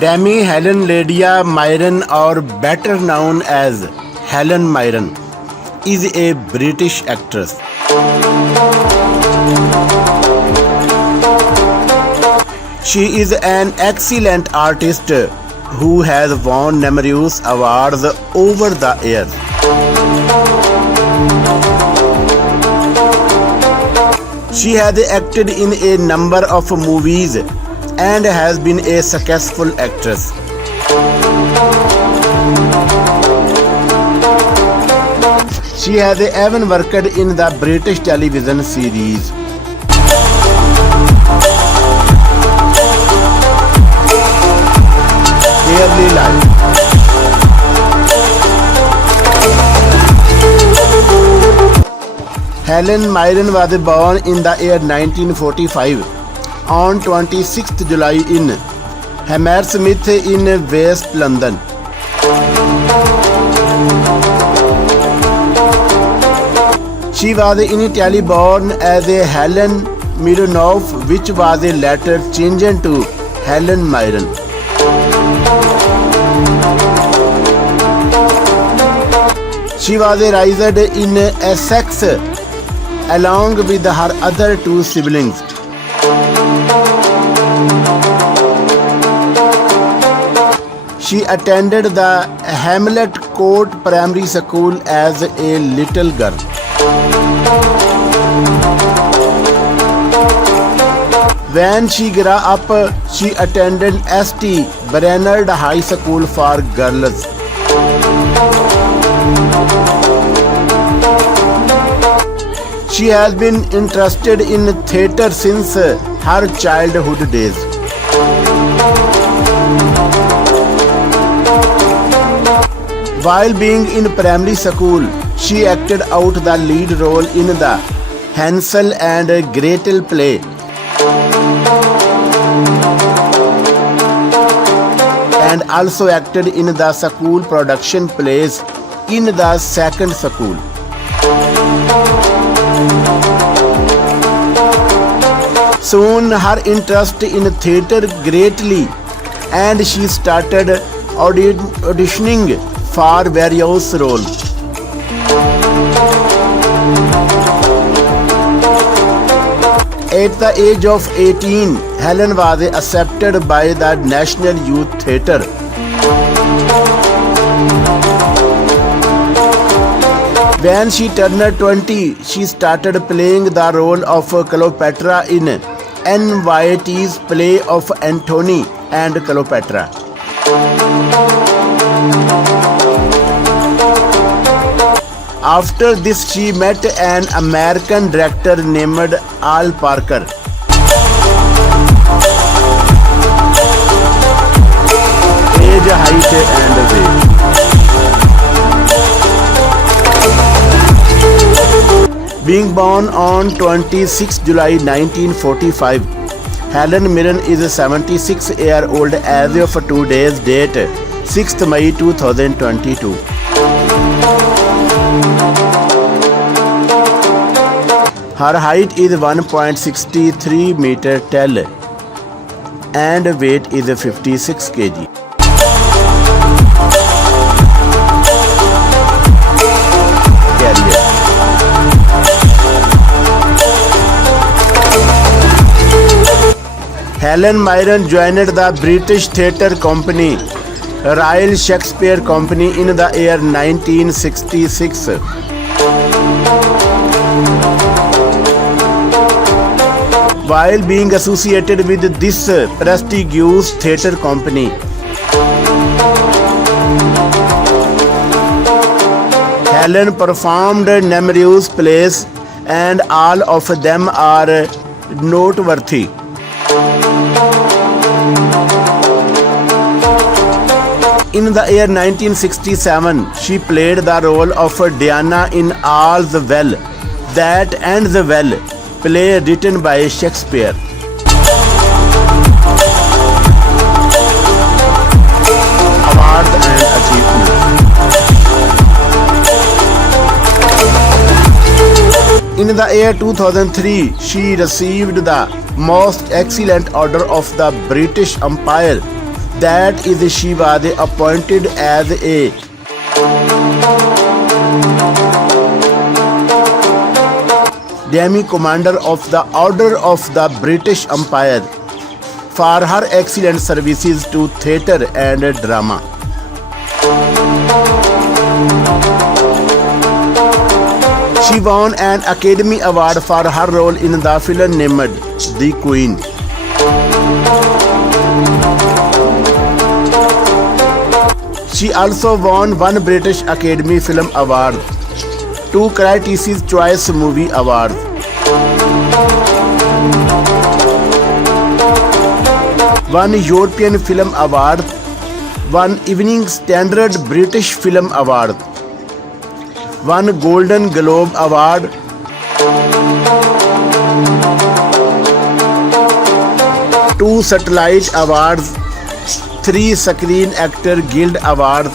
Demi Helen Lydia Mirren, or better known as Helen Mirren, is a British actress. She is an excellent artist who has won numerous awards over the years. She has acted in a number of movies and has been a successful actress. She has even worked in the British television series Early Life. Helen Mirren was born in the year 1945 on 26th July in Hammersmith in West London. She was initially born as a Helen Mironoff, which was later changed to Helen Mirren. She was raised in Essex along with her other two siblings. She attended the Hamlet Court primary school as a little girl. When she grew up, she attended St. Bernard High School for Girls. She has been interested in theatre since her childhood days. While being in primary school, she acted out the lead role in the Hansel and Gretel play. And also acted in the school production plays in the second school. Soon her interest in theatre greatly and she started auditioning for various roles. At the age of 18, Helen was accepted by the National Youth Theatre. When she turned 20, she started playing the role of Cleopatra in NYT's play of Antony and Cleopatra. After this, she met an American director named Al Parker. Age, height, and weight. Being born on 26 July 1945, Helen Mirren is a 76-year-old as of today's date, 6th May 2022. Her height is 1.63 meter tall and weight is 56 kg. Helen Mirren joined the British theatre company Royal Shakespeare Company in the year 1966. While being associated with this prestigious theatre company, Helen performed numerous plays and all of them are noteworthy. In the year 1967, she played the role of Diana in All's Well, That Ends Well, play written by Shakespeare. Awards and achievements. In the year 2003, she received the Most Excellent Order of the British Empire, That is, she was appointed as a demi-commander of the Order of the British Empire for her excellent services to theatre and drama. She won an Academy Award for her role in the film named The Queen. She also won one British Academy Film Award, two Critics' Choice Movie Awards, one European Film Award, one Evening Standard British Film Award, one Golden Globe Award, two Satellite Awards, three Screen Actor Guild Awards,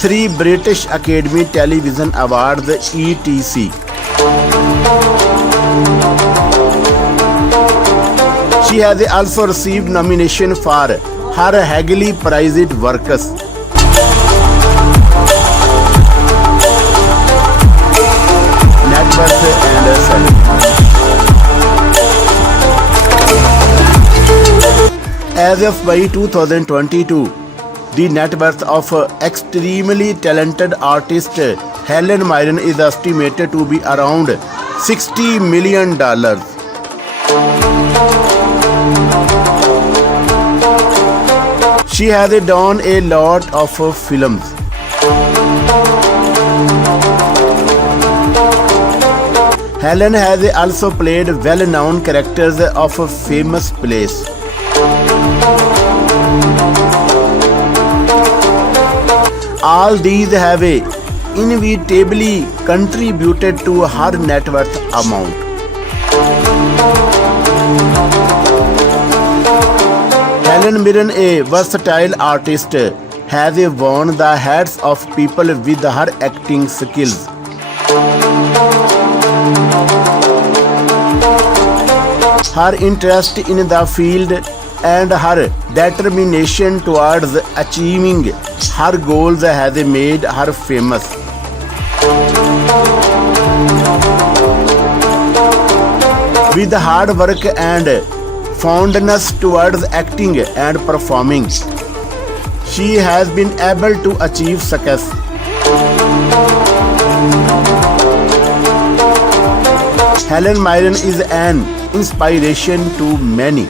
three British Academy Television Awards, etc. She has also received nomination for her highly prized works. Net worth and salary. As of May 2022, the net worth of extremely talented artist Helen Mirren is estimated to be around $60 million. She has done a lot of films. Helen has also played well-known characters of famous plays. All these have inevitably contributed to her net worth amount. Helen Mirren, a versatile artist, has won the hearts of people with her acting skills. Her interest in the field and her determination towards achieving her goals has made her famous. With hard work and fondness towards acting and performing, she has been able to achieve success. Helen Mirren is an inspiration to many.